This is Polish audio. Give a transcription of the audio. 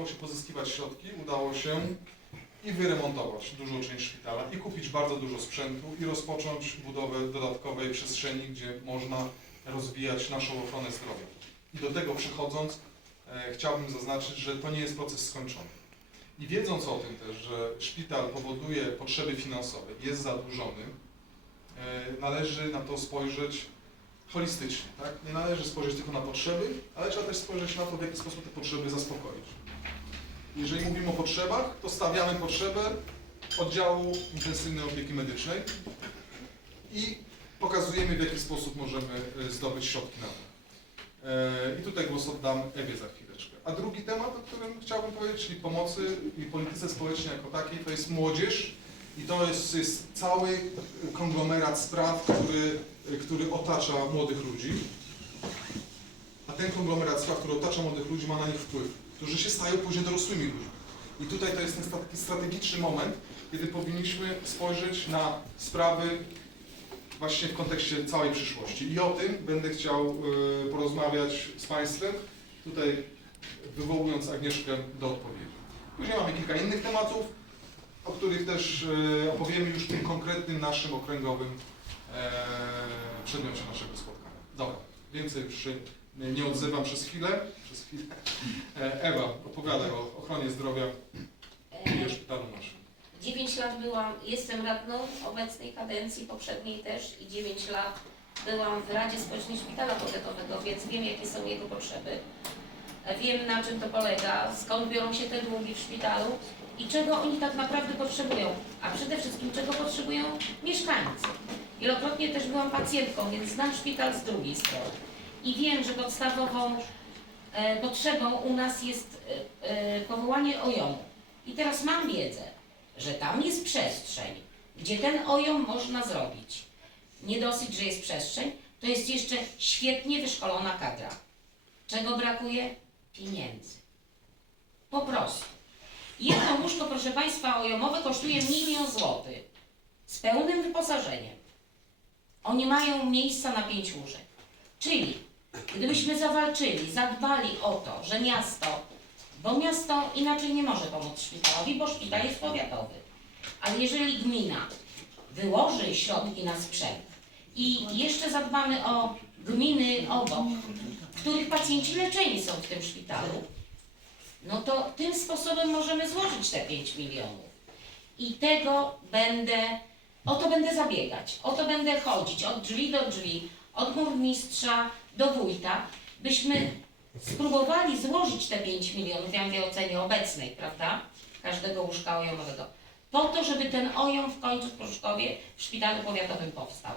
udało się pozyskiwać środki, udało się i wyremontować dużą część szpitala, i kupić bardzo dużo sprzętu, i rozpocząć budowę dodatkowej przestrzeni, gdzie można rozwijać naszą ochronę zdrowia. I do tego przechodząc, e, chciałbym zaznaczyć, że to nie jest proces skończony. I wiedząc o tym też, że szpital powoduje potrzeby finansowe, jest zadłużony, e, należy na to spojrzeć holistycznie. Tak? Nie należy spojrzeć tylko na potrzeby, ale trzeba też spojrzeć na to, w jaki sposób te potrzeby zaspokoić. Jeżeli mówimy o potrzebach, to stawiamy potrzebę oddziału intensywnej opieki medycznej i pokazujemy, w jaki sposób możemy e, zdobyć środki na to. E, I tutaj głos oddam Ewie za chwileczkę. A drugi temat, o którym chciałbym powiedzieć, czyli pomocy i polityce społecznej jako takiej, to jest młodzież i to jest, jest cały konglomerat spraw, który, który otacza młodych ludzi. Ten konglomerat spraw, który otacza młodych ludzi, ma na nich wpływ, którzy się stają później dorosłymi ludźmi. I tutaj to jest ten taki strategiczny moment, kiedy powinniśmy spojrzeć na sprawy właśnie w kontekście całej przyszłości. I o tym będę chciał y, porozmawiać z Państwem, tutaj wywołując Agnieszkę do odpowiedzi. Później mamy kilka innych tematów, o których też y, opowiemy już w tym konkretnym naszym okręgowym e, przedmiocie naszego spotkania. Dobra, więcej się nie odzywam przez chwilę. Przez chwilę. E, Ewa, opowiadaj o ochronie zdrowia i szpitalu naszym. 9 lat byłam, jestem radną obecnej kadencji, poprzedniej też i 9 lat byłam w Radzie Społecznej Szpitala Powiatowego, więc wiem jakie są jego potrzeby. Wiem na czym to polega, skąd biorą się te długi w szpitalu i czego oni tak naprawdę potrzebują, a przede wszystkim czego potrzebują mieszkańcy. Wielokrotnie też byłam pacjentką, więc znam szpital z drugiej strony. I wiem, że podstawową e, potrzebą u nas jest e, e, powołanie OJOM. I teraz mam wiedzę, że tam jest przestrzeń, gdzie ten OJOM można zrobić. Nie dosyć, że jest przestrzeń, to jest jeszcze świetnie wyszkolona kadra. Czego brakuje? Pieniędzy. Po prostu. Jedno łóżko, proszę Państwa, ojomowe kosztuje milion złotych. Z pełnym wyposażeniem. Oni mają miejsca na pięć łóżek. Czyli gdybyśmy zawalczyli, zadbali o to, że miasto, bo miasto inaczej nie może pomóc szpitalowi, bo szpital jest powiatowy. Ale jeżeli gmina wyłoży środki na sprzęt i jeszcze zadbamy o gminy obok, których pacjenci leczeni są w tym szpitalu, no to tym sposobem możemy złożyć te 5 milionów. I tego będę, o to będę zabiegać, o to będę chodzić od drzwi do drzwi, od burmistrza do wójta, byśmy spróbowali złożyć te 5 milionów, ja mówię o cenie obecnej, prawda, każdego łóżka ojomowego, po to, żeby ten ojom w końcu w Pruszkowie w szpitalu powiatowym powstał.